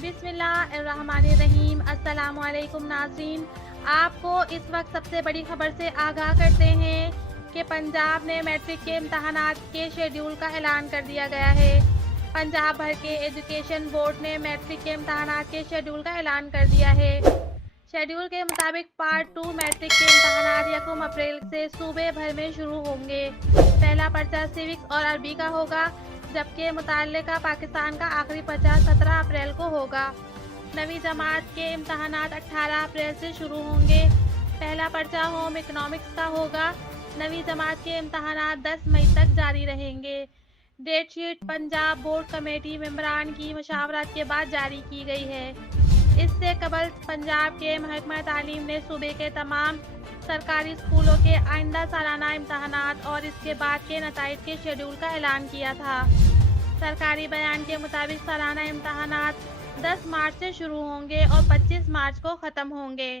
बिस्मिल्लाहिर्रहमानिर्रहीम। अस्सलाम वालेकुम नाज़रीन, आपको इस वक्त सबसे बड़ी खबर से आगाह करते हैं कि पंजाब ने मैट्रिक के इम्तहानात के शेड्यूल का ऐलान कर दिया गया है। पंजाब भर के एजुकेशन बोर्ड ने मैट्रिक के इम्तहानात के शेड्यूल का ऐलान कर दिया है। शेड्यूल के मुताबिक पार्ट 2 मैट्रिक के इम्तहानात 1 अप्रैल से सूबे भर में शुरू होंगे। पहला पर्चा सिविक्स और अरबी का होगा, जबकि मुताल्लिका पाकिस्तान का आखिरी पर्चा 17 अप्रैल को होगा। नवी जमात के इम्तहानात 18 अप्रैल से शुरू होंगे। पहला पर्चा होम इकनॉमिक्स का होगा। नवी जमात के इम्तहानात 10 मई तक जारी रहेंगे। Date sheet Punjab board committee मेंबरान की मशावरत के बाद जारी की गई है। इससे कबल पंजाब के महकमा तालीम ने सूबे के तमाम सरकारी स्कूलों के आइंदा सालाना इम्तहानात और इसके बाद के नताइज के शेड्यूल का ऐलान किया था। सरकारी बयान के मुताबिक सालाना इम्तहानात 10 मार्च से शुरू होंगे और 25 मार्च को ख़त्म होंगे।